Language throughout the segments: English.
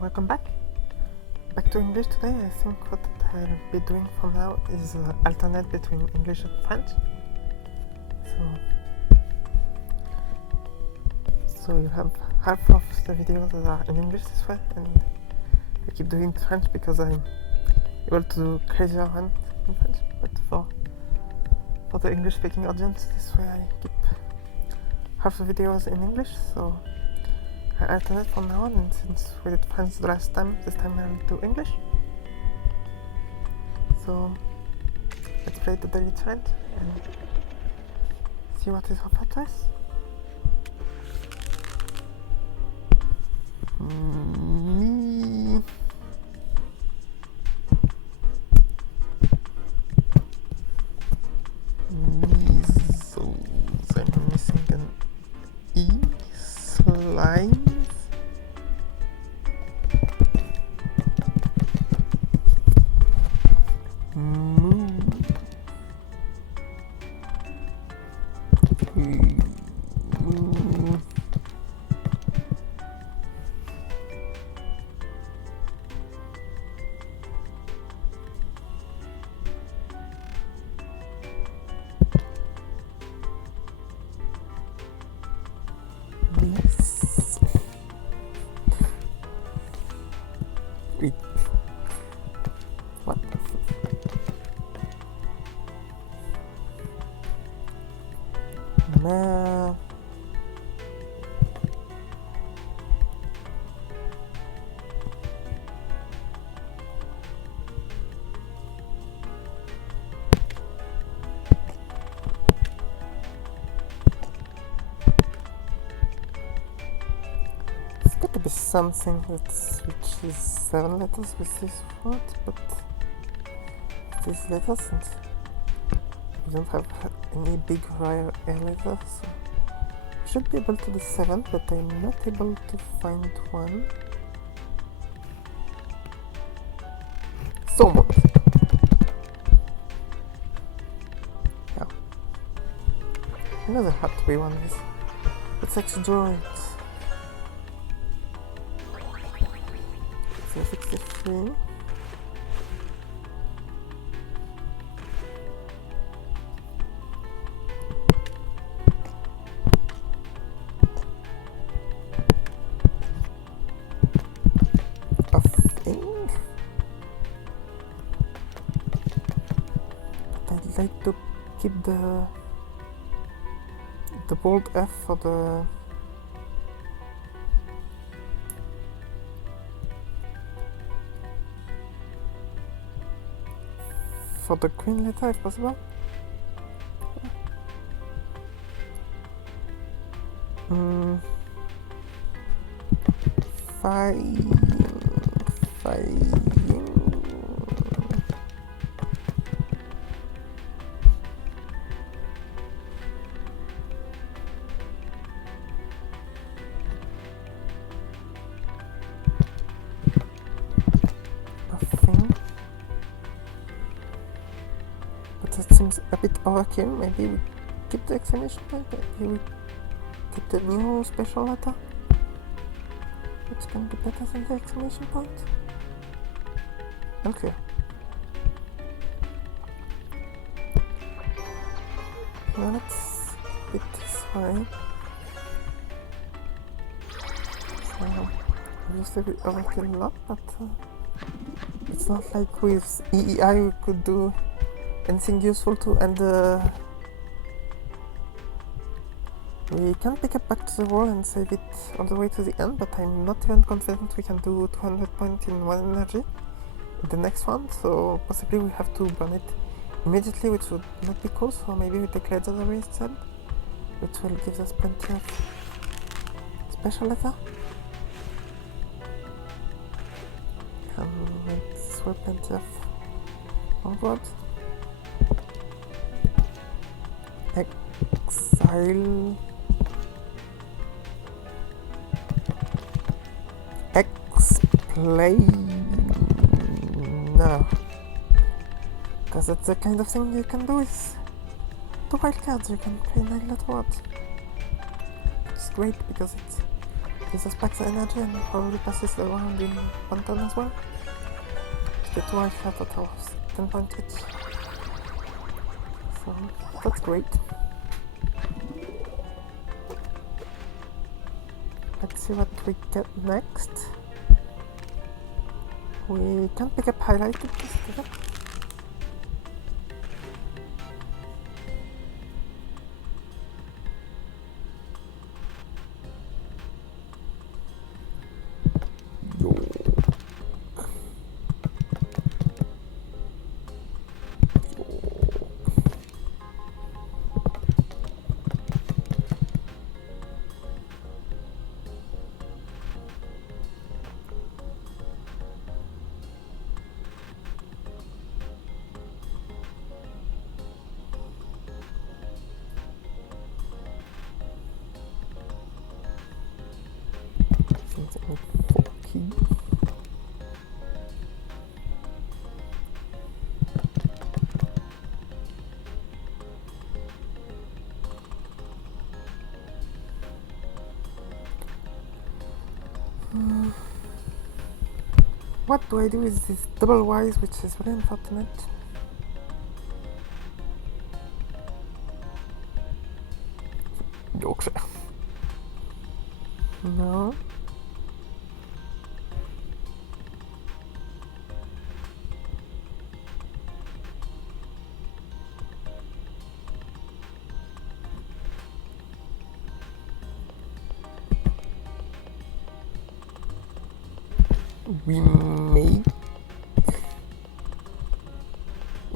welcome back. Back to English today. I think what I'll be doing from now is alternate between English and French. So you have half of the videos that are in English this way, and I keep doing French because I'm able to do crazier ones in French. But for the English-speaking audience, this way I keep half the videos in English. So I alternate from now on, and since we did French the last time, this time I'll do English. So let's play the daily challenge and see what is offered to us. Me. Measles. I'm missing an E. Slimes. Moo. Moo. Yes. Wait. What? No. It's got to be something which is 7 letters with this word, but these letters, and we don't have any big rare letters, so we should be able to do 7, but I'm not able to find one. So much. Yeah. I know there had to be one of these. Let's actually draw it. 63. A thing. But I'd like to keep the bold F for the queen letter if possible. Fine. That seems a bit overkill. Maybe we keep the exclamation point, maybe we keep the new special letter, which can be better than the exclamation point. Unclear. Now let's put it this way. So, obviously we overkill a lot, but it's not like with EEI we could do anything useful to, and we can pick it back to the wall and save it all the way to the end, but I'm not even confident we can do 200 points in one energy in the next one, so possibly we have to burn it immediately, which would not be cool, so maybe we take legendary instead, which will give us plenty of special letter. And let's sweep plenty of onwards. Exile. Explain. No. Because that's the kind of thing you can do with the wild cards. You can play 9 letter words. It's great because it uses back the energy and probably passes the round in one turn as well. The two I have that are 10 points each. So that's great. Let's see what we get next. We can pick up highlighted this. Something 4 key. What do I do with this double Ys, which is very unfortunate? Yorkshire. No. We may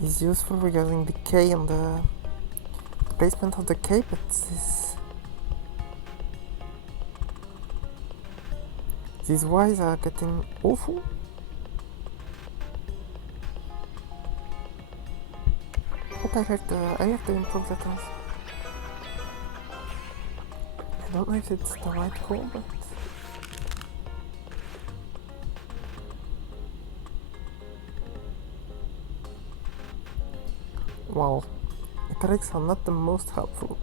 is useful regarding the K and the placement of the K, but these Ys are getting awful. But I like the improved letters. I don't know if it's the right call, but wow, italics are not the most helpful.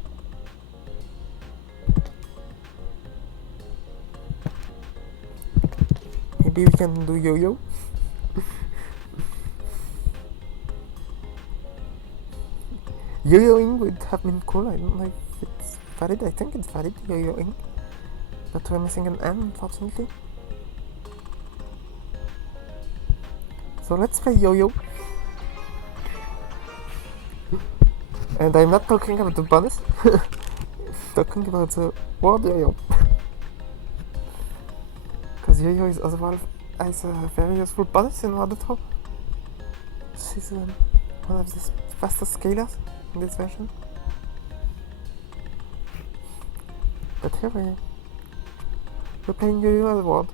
Maybe we can do yo-yo? Yo-yoing would have been cool. I don't know if it's valid. I think it's valid, yo-yoing. But we're missing an N, unfortunately. So let's play yo-yo. And I'm not talking about the bonus. Talking about the word yo-yo. Because yo-yo is as well as a very useful bonus in Wordatro. This is one of the fastest scalers in this version. But here we're playing yo-yo as a word.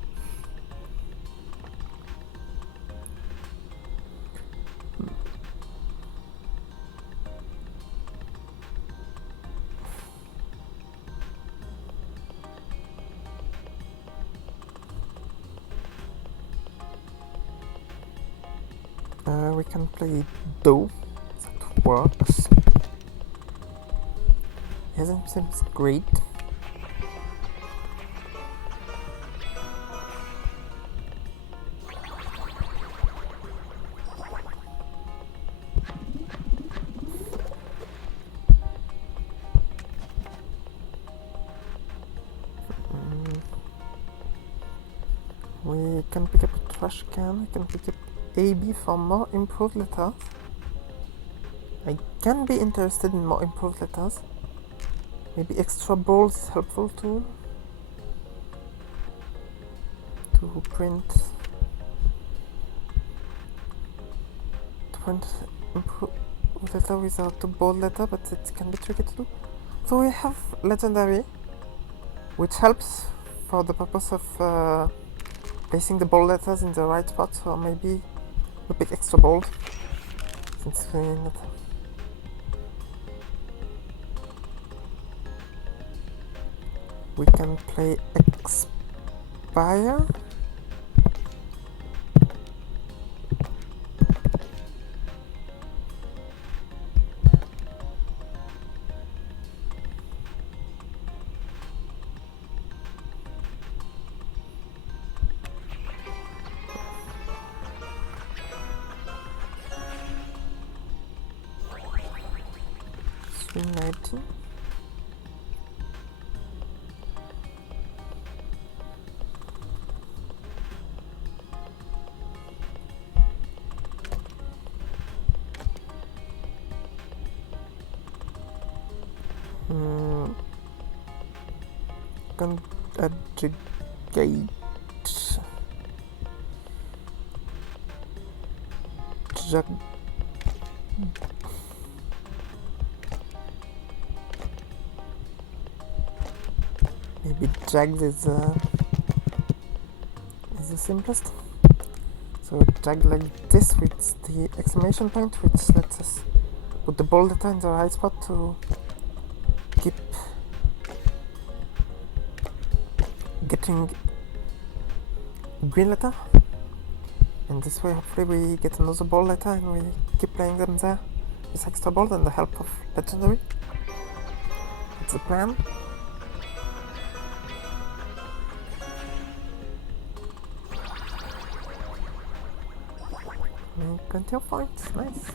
We can play Do. That works. Hasn't seems great. We can pick up a trash can. We can pick up AB for more improved letters. I can be interested in more improved letters. Maybe extra balls is helpful too. To print improved letter without a bold letter, but it can be tricky to do. So we have legendary, which helps for the purpose of placing the bold letters in the right spot, or maybe we pick extra bold, since we're not. We can play expire. see. Conjugate. Maybe jags is the simplest. So jag like this with the exclamation point, which lets us put the bold letter in the right spot to keep getting green letter. And this way hopefully we get another bold letter and we keep playing them there with extra bold and the help of legendary. That's the plan. Plenty of points, nice.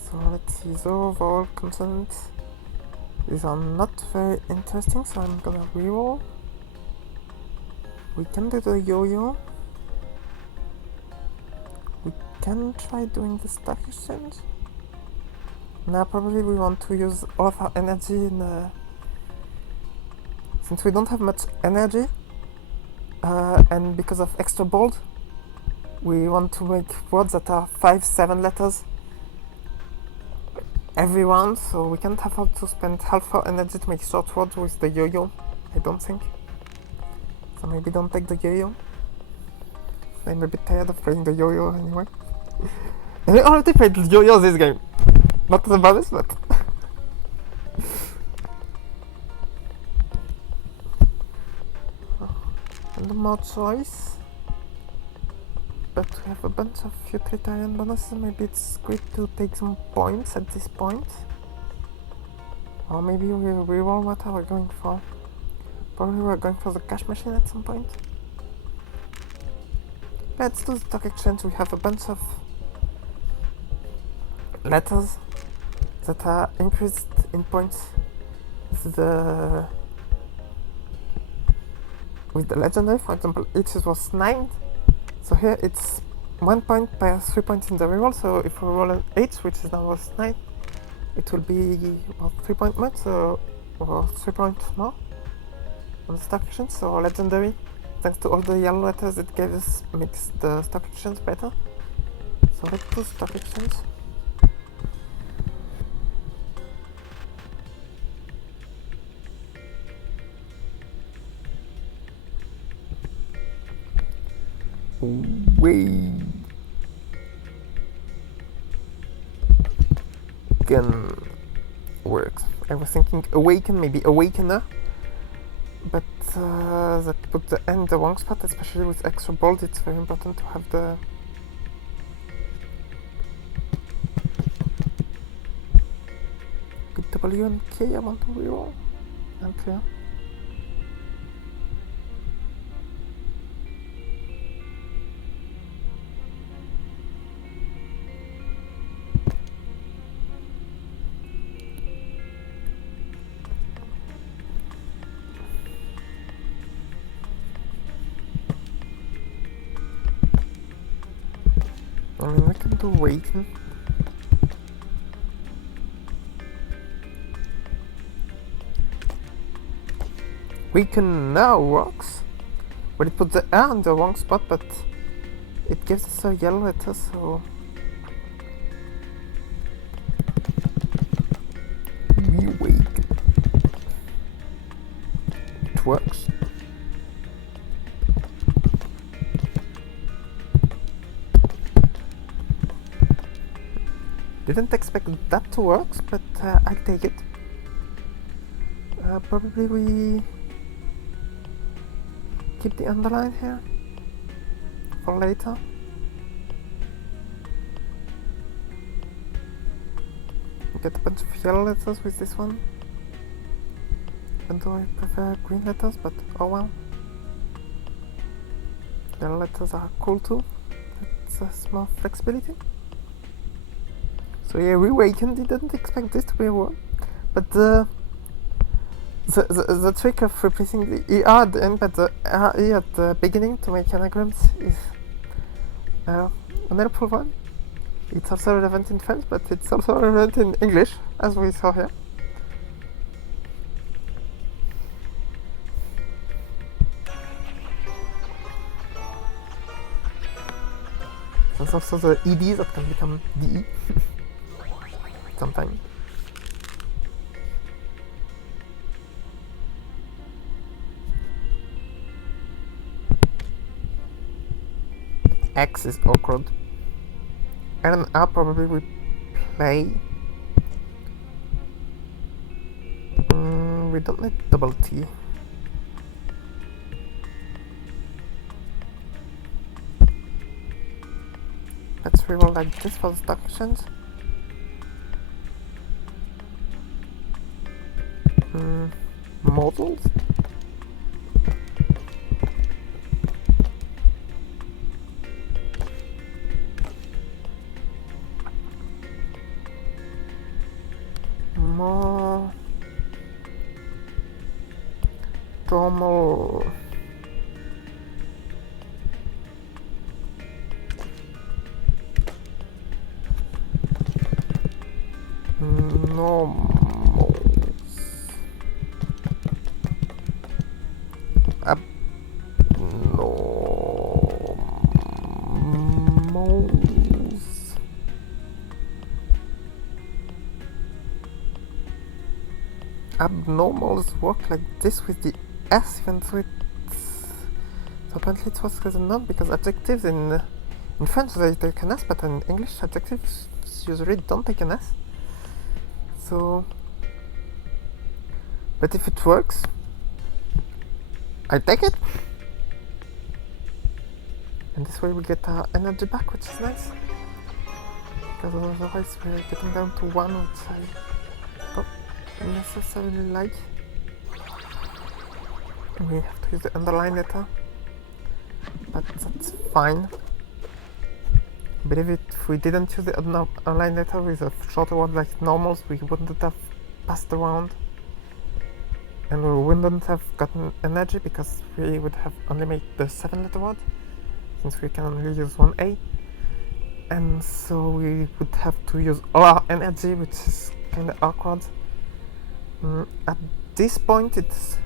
So let's see, the overall consonants. These are not very interesting, so I'm gonna reroll. We can do the yo-yo. We can try doing the stack exchange. Now probably we want to use all of our energy in since we don't have much energy, and because of extra bold, we want to make words that are 5-7 letters every round, so we can't afford to spend half our energy to make short words with the yo-yo, I don't think. So maybe don't take the yo-yo. I'm a bit tired of playing the yo-yo anyway. And I already played yo-yo this game. Not the baddest, but... and more choice. But we have a bunch of utilitarian bonuses, maybe it's great to take some points at this point. Or maybe we'll reroll what we're going for. Probably we're going for the cash machine at some point. Let's do the stock exchange. We have a bunch of letters that are increased in points with the legendary. For example, each was 9. So here it's 1 point per 3 points in the reroll, so if we roll an 8, which is now was 9, it will be about 3 point more, so or 3 points more on the stock exchange. So legendary, thanks to all the yellow letters it gave us, makes the stock exchange better. So let's do stock exchange. Awaken works. I was thinking awaken, maybe awakener, but that put the N in the wrong spot, especially with extra bold. It's very important to have the good W and K. I want to reroll. Unclear. I mean, we can do waken. Waken now works. But it put the R in the wrong spot, but it gives us a yellow letter, so we wake. It works. Didn't expect that to work, but I'll take it. Probably we keep the underline here for later. Get a bunch of yellow letters with this one. Even though I prefer green letters, but oh well. Yellow letters are cool too. That's more flexibility. So yeah, we wakened, didn't expect this to be a word. But the trick of replacing the ER at the end but the RE at the beginning to make anagrams is an helpful one. It's also relevant in French, but it's also relevant in English, as we saw here. There's also the ED that can become DE sometimes. X is awkward. And an R probably we play. We don't need double T. Let's reroll like this for the stock exchange. Models. More normal. Normals. Abnormals. Abnormals work like this with the S, even though it's... So apparently it was resonant because adjectives in French they take an S, but in English adjectives usually don't take an S. So... But if it works, I take it. And this way we get our energy back, which is nice. Because otherwise we're getting down to 1, which I don't necessarily like. We have to use the underline letter, but that's fine. I believe if we didn't use the underline letter with a shorter word like normals, we wouldn't have passed around. And we wouldn't have gotten energy because we would have only made the 7-letter word, since we can only use one A. And so we would have to use all our energy, which is kinda awkward. At this point it's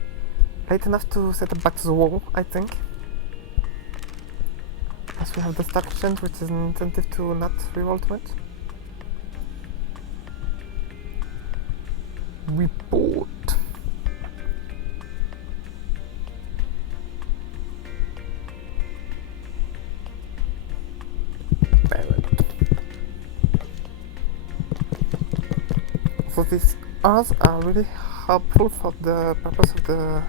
late enough to set it back to the wall, I think. As we have the stock exchange, which is an incentive to not reroll too much. Report. So these R's are really helpful for the purpose of the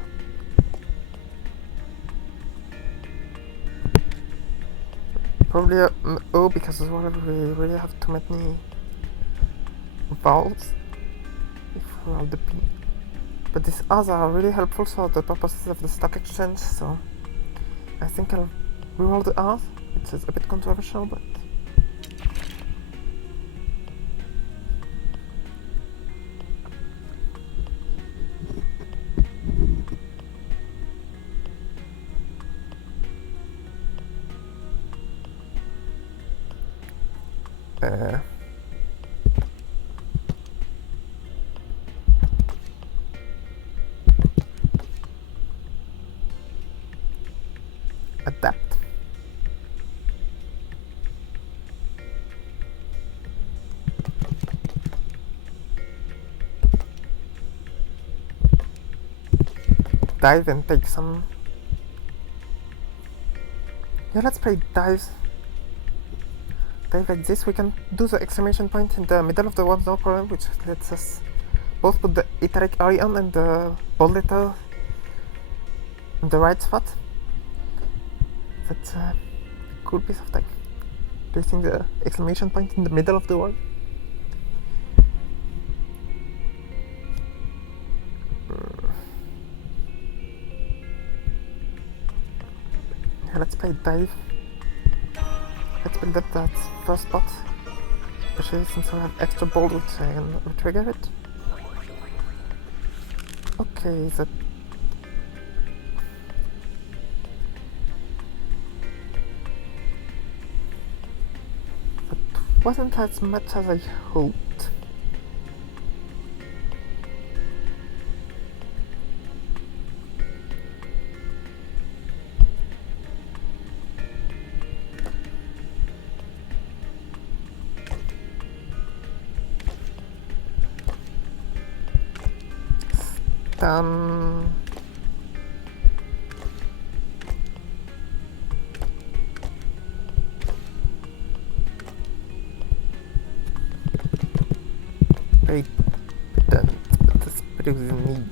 probably an O, because as well we really have too many vowels if we roll the P. But these R's are really helpful for the purposes of the stock exchange, so I think I'll reroll the R's, which is a bit controversial, but adapt. Dive and take some... Yeah, let's play dives. Dive like this. We can do the exclamation point in the middle of the word, no problem, which lets us both put the italic RE on and the bold letter in the right spot. That's a cool piece of tech. Placing the exclamation point in the middle of the word. Yeah, let's play dive. Let's build up that first spot. especially since I have extra bold, which I can retrigger it. Okay, that wasn't as much as I hoped. Very done, but that's pretty within me.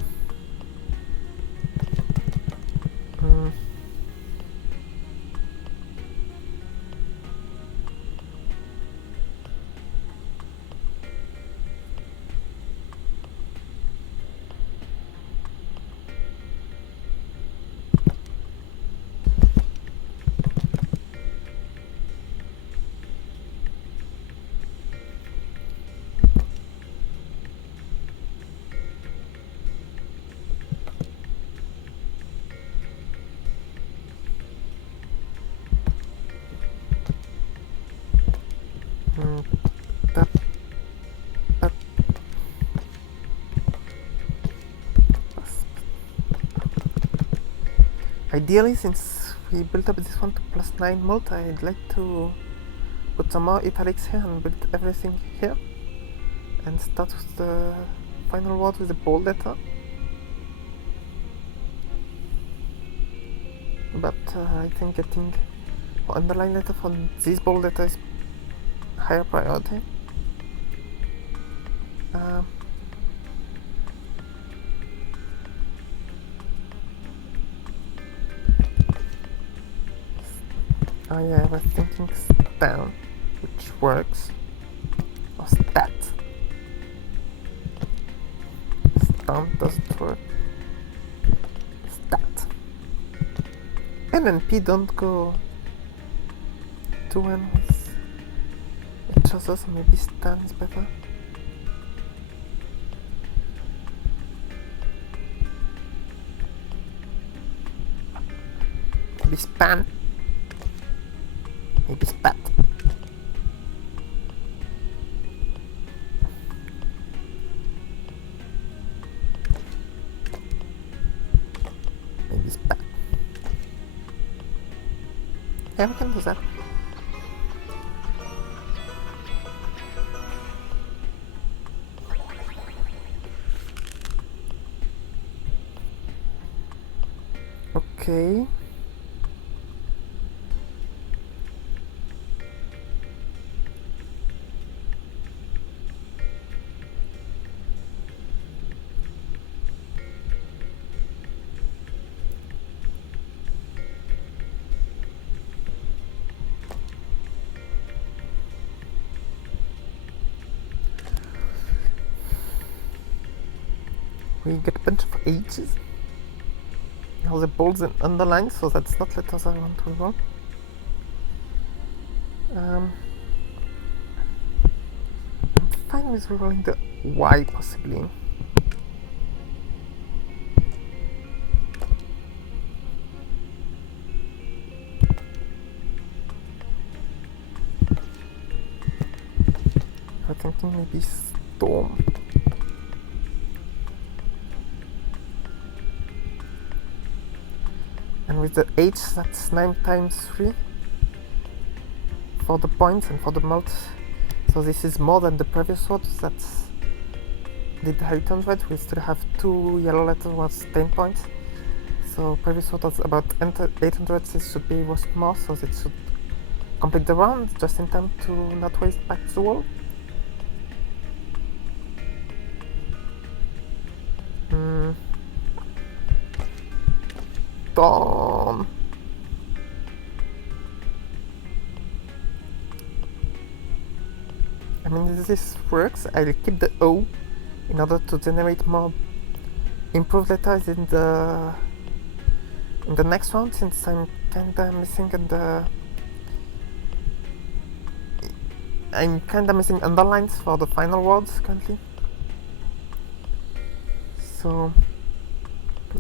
Ideally, since we built up this one to +9 multi, I'd like to put some more italics here and build everything here. And start with the final word with the bold letter. But I think getting underline letter from this bold letter is higher priority. Yeah, I was thinking stan, which works. Or stat. Stan doesn't work. Stat. N and P don't go 2N with each other, so maybe stan is better. Maybe span. Maybe spat. Maybe spat. Yeah, we can do that. Okay. We get a bunch of H's. Now the bolds and underlines, so that's not letters I want to roll. I'm fine with rerolling the Y possibly. I'm thinking maybe storm. And with the H, that's 9 times 3 for the points and for the mult. So this is more than the previous word. That's did 800. We still have 2 yellow letters worth 10 points. So previous word was about 800. This should be worth more, so it should complete the round just in time to not waste back to the wall. Storm. I mean, if this works, I'll keep the O in order to generate more improved letters in the next round, since I'm kinda missing I'm kinda missing underlines for the final words currently. So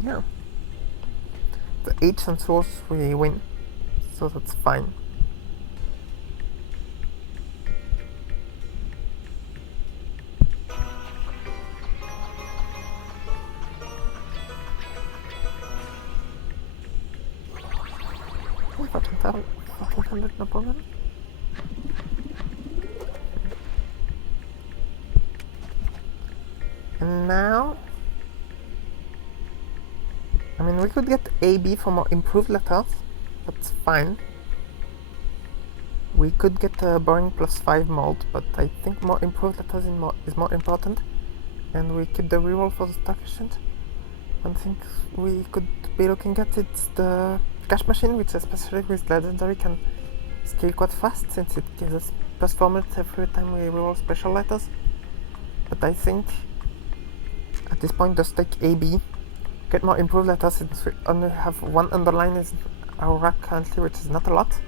yeah. The H and source we win. So that's fine. Yeah, 1400, no problem. And now, I mean, we could get AB for more improved letters. That's fine. We could get a boring +5 mold, but I think more improved letters is more important. And we keep the reroll for the stock exchange. One thing we could be looking at is the cash machine, which especially with legendary can scale quite fast since it gives us +4 minutes every time we reroll special letters. But I think at this point just take AB, get more improved letters since we only have one underline in our rack currently, which is not a lot.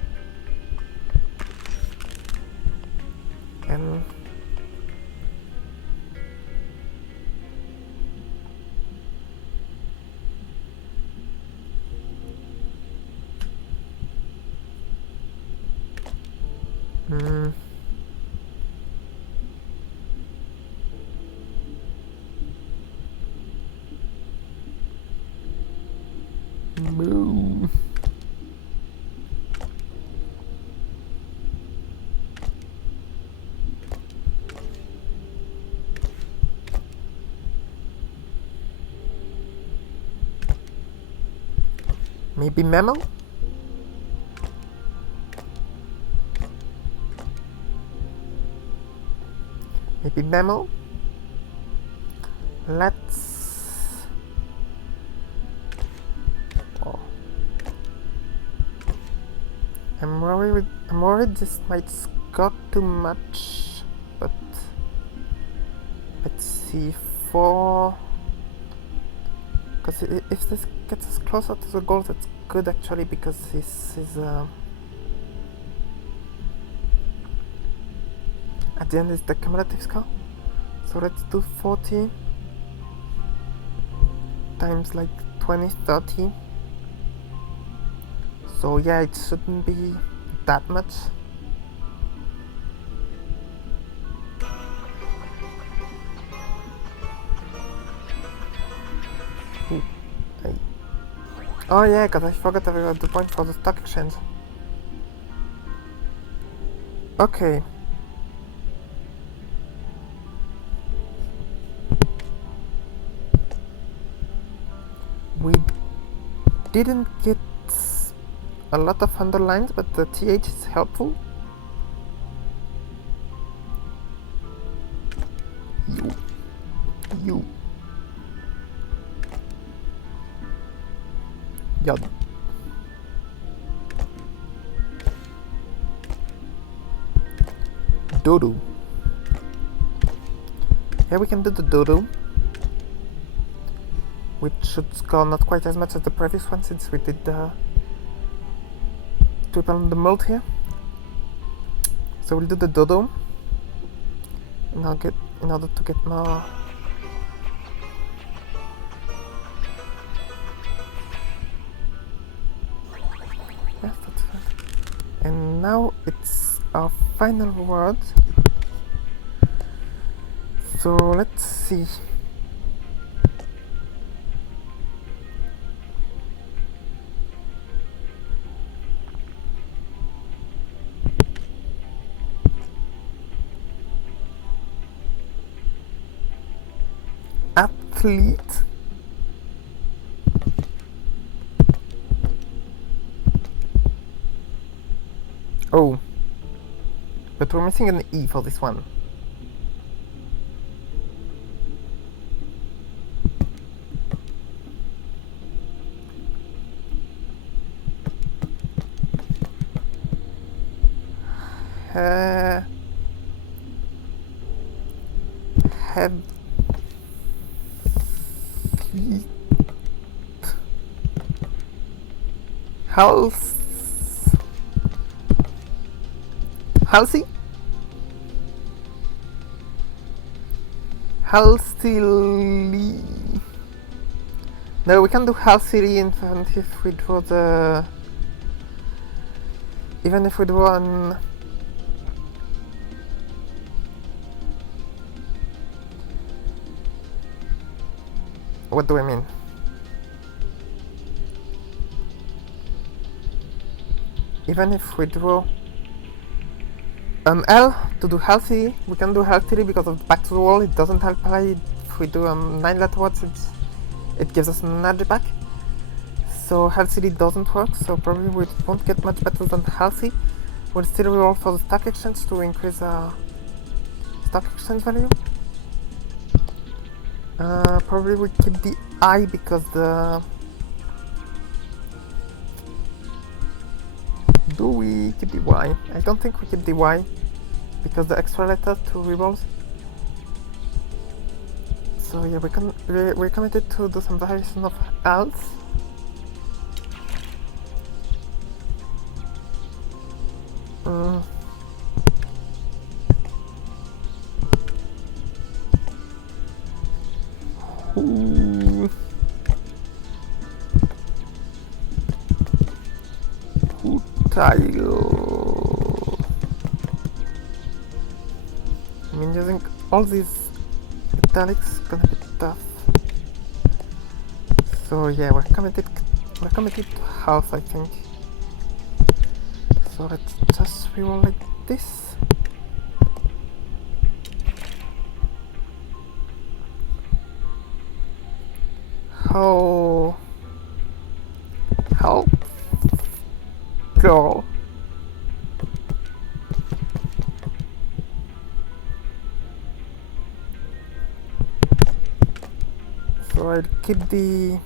And Boom. Maybe memo? Maybe memo? Let's... Oh. I'm worried this might score too much, but let's see, 4... Because if this gets us closer to the goal, that's good actually, because this is at the end is the cumulative score. So let's do 40 times like 20, 30. So yeah, it shouldn't be that much. Ooh, oh yeah, because I forgot about the point for the stock exchange. Okay. We didn't get a lot of underlines, but the TH is helpful. You. Yod. Dodo. Here we can do the dodo, which should score not quite as much as the previous one since we did the triple on the mold here. So we'll do the dodo in order to get more. Yes, that's fine. And now it's our final word. So let's see. Athlete. Oh, but we're missing an E for this one. Head. Halsey? healthily. No, we can do healthily in front if we draw the. Even if we draw an. What do I mean? Even if we draw L to do healthy, we can do healthily because of the back to the wall. It doesn't help high. If we do 9-letter words, it gives us an energy back. So healthily doesn't work, so probably we won't get much better than healthy. We'll still roll for the stock exchange to increase our stock exchange value. Probably we keep the I because the... Do we keep the Y? I don't think we keep the Y because the extra letter to rerolls. So yeah, we're committed to do some variation of else. Tile. I mean, using all these italics gonna be tough. So yeah, we're committed to health, I think. So let's just reroll like this. How girl. So I'll keep the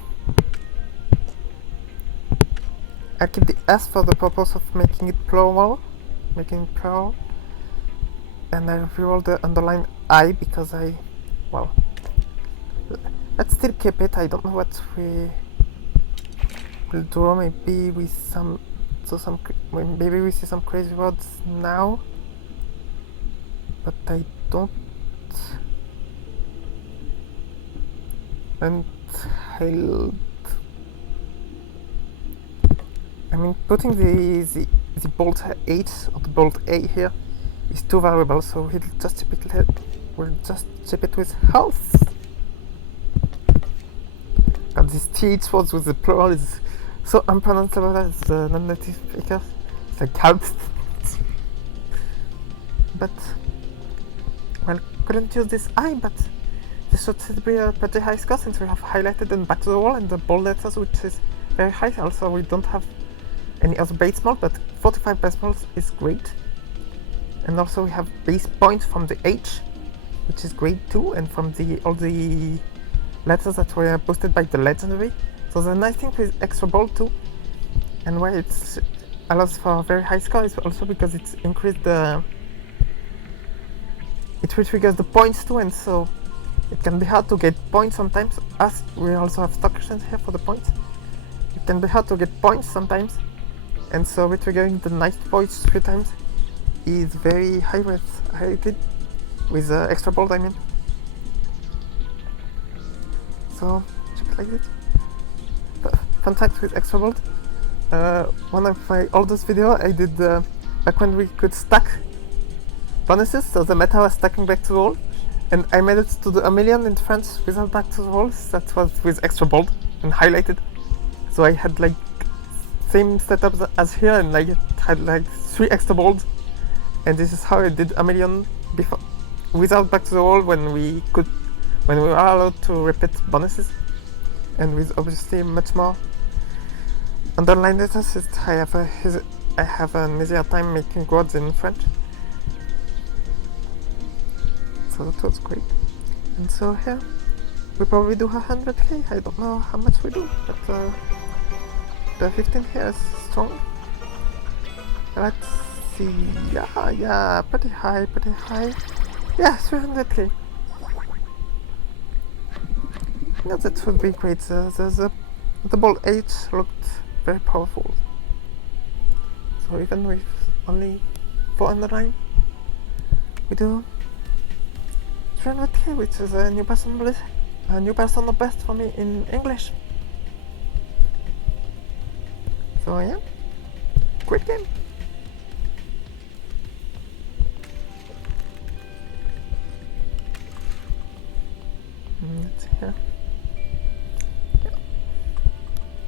S for the purpose of making it plural, and I'll reroll the underline I because let's still keep it. I don't know what we will do. Maybe we see some crazy words now, but I don't. Untiled. I mean, putting the bold H or the bold A here is too variable, so we'll just chip it with health. And these TH words with the plural is so unpronounceable as the non-native speakers. It's like health. But, well, couldn't use this I, but this should be a pretty high score since we have highlighted and back to the wall and the bold letters, which is very high. Also, we don't have any other base mold, but 45 base molds is great. And also we have base points from the H, which is great too, and from all the letters that were boosted by the legendary. So the nice thing with extra bold too, and why it allows for a very high score, is also because it's increased the... It retriggers the points too, and so it can be hard to get points sometimes, as we also have stock exchange here for the points. It can be hard to get points sometimes, and so retriggering the nice points 3 times is very high rated with extra bold, I mean. So check it like this. Fun fact with extra bold, one of my oldest videos I did back when we could stack bonuses, so the meta was stacking back to the wall, and I made it to the 1,000,000 in French without back to the walls. That was with extra bold and highlighted. So I had like same setup as here, and I had like 3 extra bolds, and this is how I did 1,000,000 before without back to the wall when we were allowed to repeat bonuses, and with obviously much more underline letters. I have an easier time making words in French. So that was great. And so here, we probably do 100k, I don't know how much we do, but the 15 here is strong. Let's see, yeah, pretty high. Yeah, 300k. Yeah, that would be great. The bold H looked very powerful. So even with only 4 underline, we do 300k, which is a new personal best for me in English. So yeah, great game.